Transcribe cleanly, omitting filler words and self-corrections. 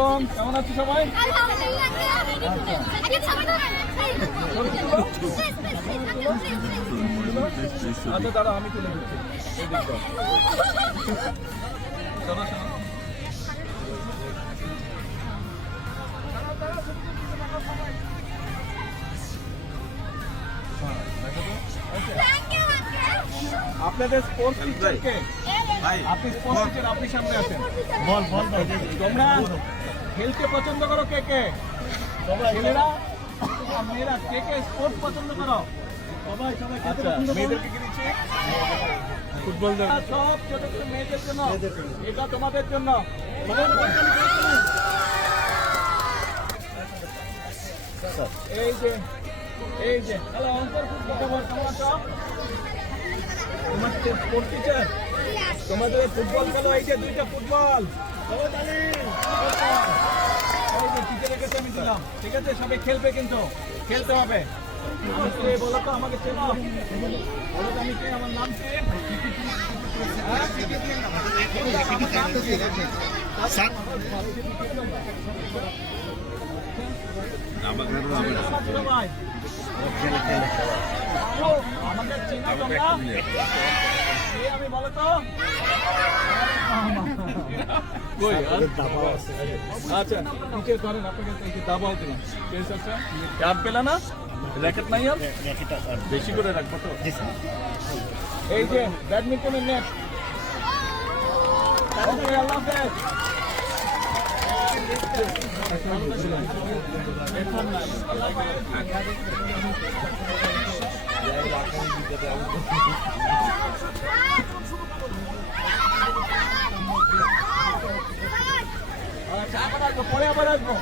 আলাইকুম, কেমন আছো সবাই? আচ্ছা দাঁড়া, আমি তুলে দিচ্ছি। চলো শোনো, আপনাদের স্পোর্টস টিচারকে, আপনি স্পোর্টস টিচার, আপনি সামনে আছেন। বল বল, তোমরা খেলতে পছন্দ করো কে কে? ছেলেরা আর মেয়েরা কে কে স্পোর্টস পছন্দ করো? সবাই সবাই। আচ্ছা, মেয়েদেরকে কি দিচ্ছি? ফুটবল। সব ছোট ছোট মেয়েদের জন্য, এটা তোমাদের জন্য। এই যে এই যে হ্যালো অন্তর, কেমন আছো? তোমার স্পোর্টস টিচার, তোমাদের ফুটবল খেলো। এই যে দুইটা ফুটবল, টিচারের কাছে আমি দিলাম, ঠিক আছে? সবাই খেলবে, কিন্তু খেলতে হবে। বলো তো, আমাকে চেনো? বলো তো আমি কে, আমার নাম কি? আমাকে চেনো তোমরা? আমি বলো তো। আচ্ছা টিচার করেন, আপনাকে দাবাও দিলাম। ক্যাপ পেলে না, র্যাকেট নাই, আর বেশি করে রাখবো তো। এই যে ব্যাডমিন্টনের নেট। ওকে, আল্লাহ হাফেজ। পরে আবার আসবো।